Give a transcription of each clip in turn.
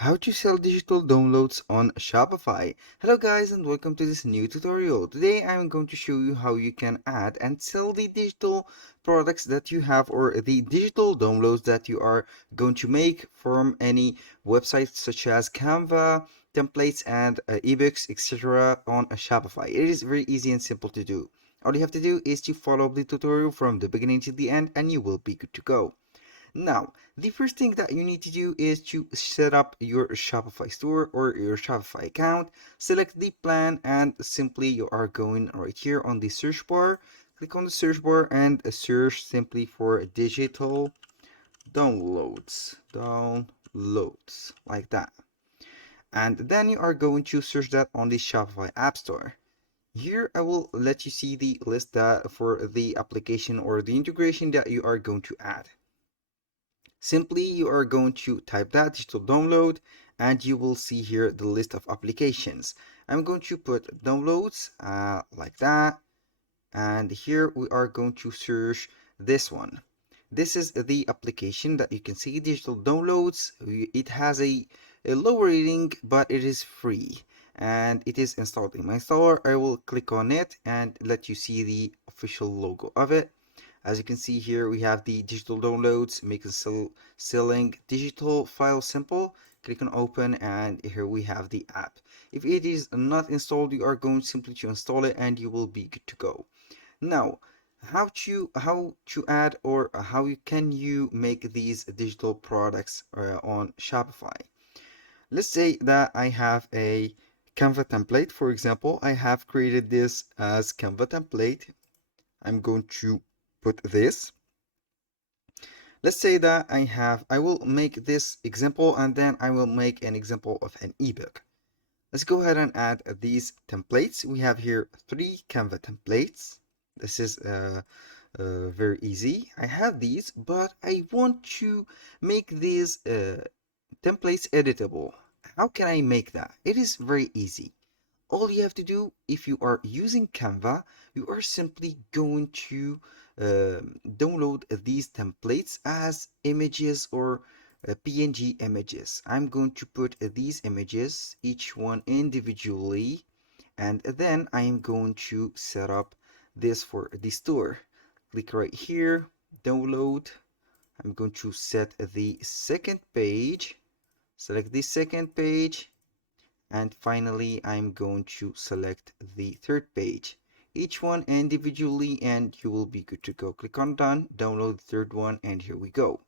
How to sell digital downloads on Shopify. Hello guys and welcome to this new tutorial. Today I'm going to show you how you can add and sell the digital products that you have or the digital downloads that you are going to make from any website such as Canva, templates and ebooks, etc. on a Shopify. It is very easy and simple to do. All you have to do is to follow the tutorial from the beginning to the end and you will be good to go. Now, the first thing that you need to do is to set up your Shopify store or your Shopify account. Select the plan and simply you are going right here on the search bar. Click on the search bar and search simply for digital downloads like that. And then you are going to search that on the Shopify App Store. Here I will let you see the list that for the application or the integration that you are going to add. Simply, you are going to type that digital download and you will see here the list of applications. I'm going to put downloads like that. And here we are going to search this one. This is the application that you can see, digital downloads. It has a low rating, but it is free and it is installed in my store. I will click on it and let you see the official logo of it. As you can see here, we have the digital downloads, making selling digital files simple. Click on open and here we have the app. If it is not installed, you are going simply to install it and you will be good to go. Now, how to add or can you make these digital products on Shopify? Let's say that I have a Canva template. For example, I have created this as Canva template. I'm going to put this. Let's say that I will make this example and then I will make an example of an ebook. Let's go ahead and add these templates. We have here 3 Canva templates. This is very easy. I have these, but I want to make these templates editable. How can I make that? It is very easy. All you have to do, if you are using Canva, you are simply going to download these templates as images or PNG images. I'm going to put these images, each one individually, and then I'm going to set up this for the store. Click right here, download. I'm going to set the second page, select the second page, and finally I'm going to select the third page, each one individually, and you will be good to go. Click on done, download the third one, and here we go.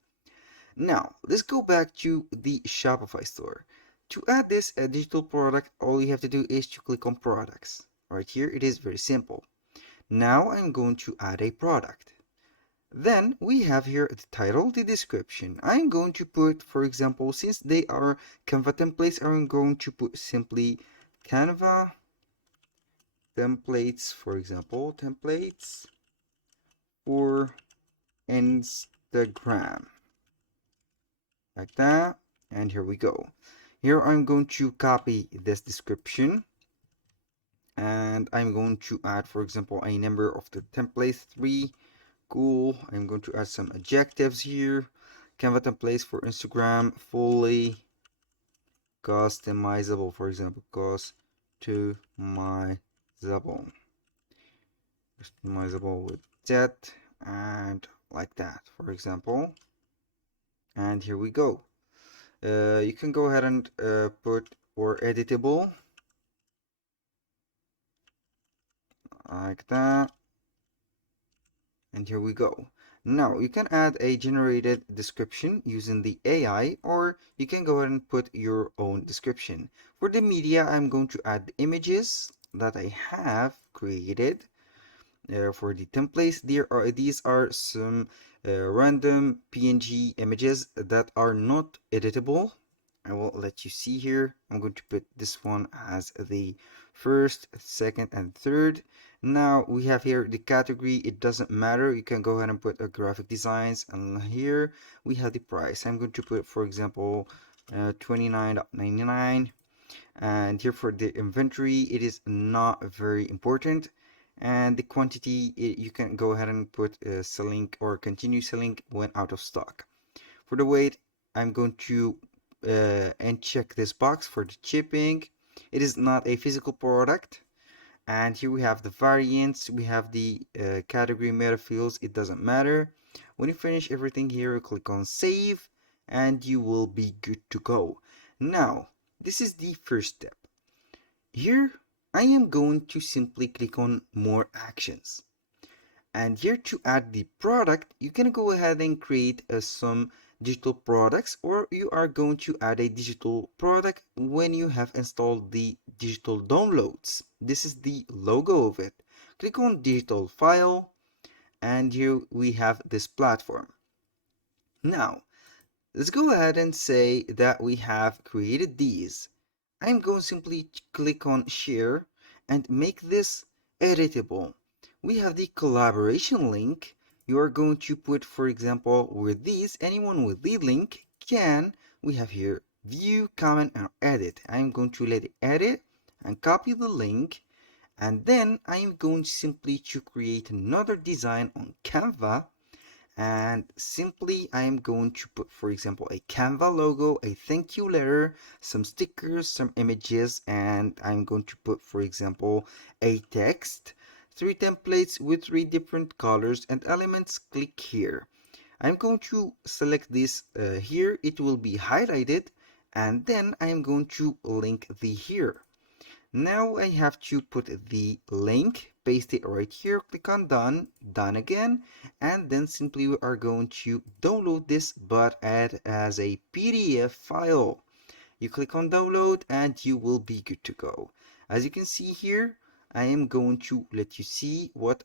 Now let's go back to the Shopify store. To add this digital product, all you have to do is to click on products. Right here it is very simple. Now I'm going to add a product. Then we have here the title, the description. I'm going to put, for example, since they are Canva templates, I'm going to put simply Canva templates, for example, templates for Instagram, like that. And here we go. Here I'm going to copy this description and I'm going to add, for example, a number of the templates, 3. Cool. I'm going to add some adjectives here. Canva templates for Instagram, fully customizable, for example, customizable with that and like that, for example. And here we go. You can go ahead and put or editable like that. And here we go. Now you can add a generated description using the AI, or you can go ahead and put your own description. For the media, I'm going to add the images that I have created. For the templates, these are some random PNG images that are not editable. I will let you see here. I'm going to put this one as the first, second, and third. Now we have here the category. It doesn't matter. You can go ahead and put a graphic designs, and here we have the price. I'm going to put, for example, 29.99. And here for the inventory, it is not very important. And the quantity, you can go ahead and put selling or continue selling when out of stock. For the weight, I'm going to and check this box for the shipping. It is not a physical product. And here we have the variants, we have the category meta fields, it doesn't matter. When you finish everything here, you click on save and you will be good to go. Now, this is the first step. Here, I am going to simply click on more actions. And here to add the product, you can go ahead and create some digital products, or you are going to add a digital product when you have installed the digital downloads. This is the logo of it. Click on digital file, and here we have this platform. Now, let's go ahead and say that we have created these. I'm going to simply click on share and make this editable. We have the collaboration link. You are going to put, for example, with these, anyone with the link can, we have here view, comment, and edit. I'm going to let it edit and copy the link. And then I'm going simply to create another design on Canva, and simply I am going to put, for example, a Canva logo, a thank you letter, some stickers, some images, and I'm going to put, for example, a text, 3 templates with 3 different colors and elements. Click here. I'm going to select this here, it will be highlighted, and then I'm going to link the here. Now I have to put the link, paste it right here, click on done, done again, and then simply we are going to download this but add as a PDF file. You click on download and you will be good to go. As you can see here, I am going to let you see what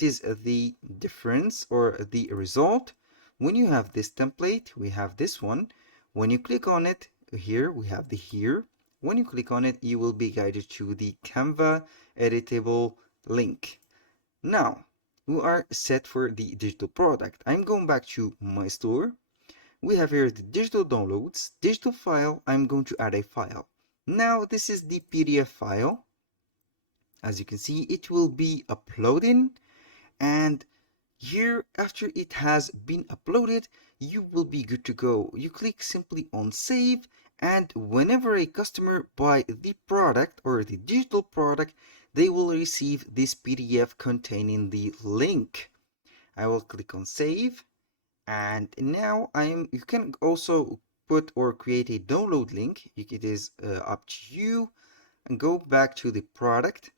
is the difference or the result. When you have this template, we have this one. When you click on it, here we have the here. When you click on it, you will be guided to the Canva editable link. Now, we are set for the digital product. I'm going back to my store. We have here the digital downloads, digital file. I'm going to add a file. Now, this is the PDF file. As you can see, it will be uploading, and here, after it has been uploaded, you will be good to go. You click simply on save, and whenever a customer buy the product or the digital product, they will receive this PDF containing the link. I will click on save, and now you can also put or create a download link. It is up to you. And go back to the product.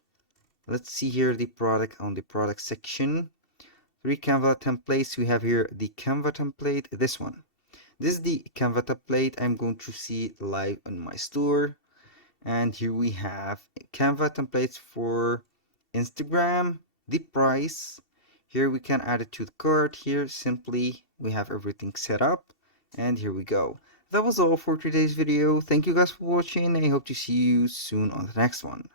Let's see here the product on the product section. 3 Canva templates. We have here the Canva template, this one. This is the Canva template. I'm going to see it live on my store. And here we have Canva templates for Instagram, the price. Here we can add it to the cart. Here simply we have everything set up. And here we go. That was all for today's video. Thank you guys for watching. I hope to see you soon on the next one.